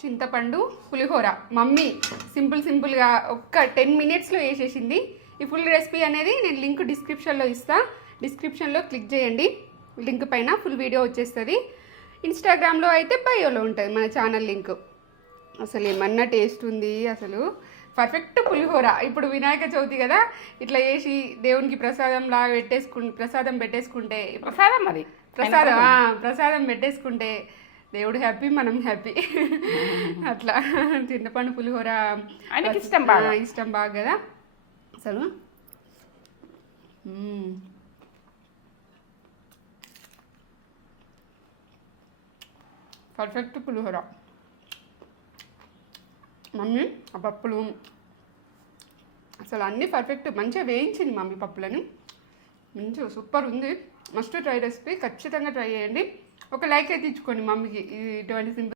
చింతపండు పులిహోర మమ్మీ సింపుల్గా ఒక్క 10 మినిట్స్లో వేసేసింది. ఈ ఫుల్ రెసిపీ అనేది నేను లింక్ డిస్క్రిప్షన్లో ఇస్తాను. డిస్క్రిప్షన్లో క్లిక్ చేయండి, లింక్ పైన ఫుల్ వీడియో వచ్చేస్తుంది. ఇన్స్టాగ్రామ్లో అయితే బయోలో ఉంటుంది మన ఛానల్ లింక్. అసలు ఏమన్నా టేస్ట్ ఉంది, అసలు పర్ఫెక్ట్ పులిహోర. ఇప్పుడు వినాయక చవితి కదా, ఇట్లా వేసి దేవునికి ప్రసాదంలా ప్రసాదం పెట్టేసుకుంటే ప్రసాదం పెట్టేసుకుంటే దేవుడు హ్యాపీ, మనం హ్యాపీ. అట్లా చింతపండు పులిహోర ఆయనకి ఇష్టం బాగా కదా అసలు. పర్ఫెక్ట్ పులిహోర. మమ్మీ ఆ పప్పులు అసలు అన్నీ పర్ఫెక్ట్, మంచిగా వేయించింది మమ్మీ పప్పులని. మంచిగా సూపర్ ఉంది. మస్ట్ ట్రై రెసిపీ, ఖచ్చితంగా ట్రై చేయండి. ఒక లైక్ అయితే ఇచ్చుకోండి మమ్మీకి ఇటువంటి సింపుల్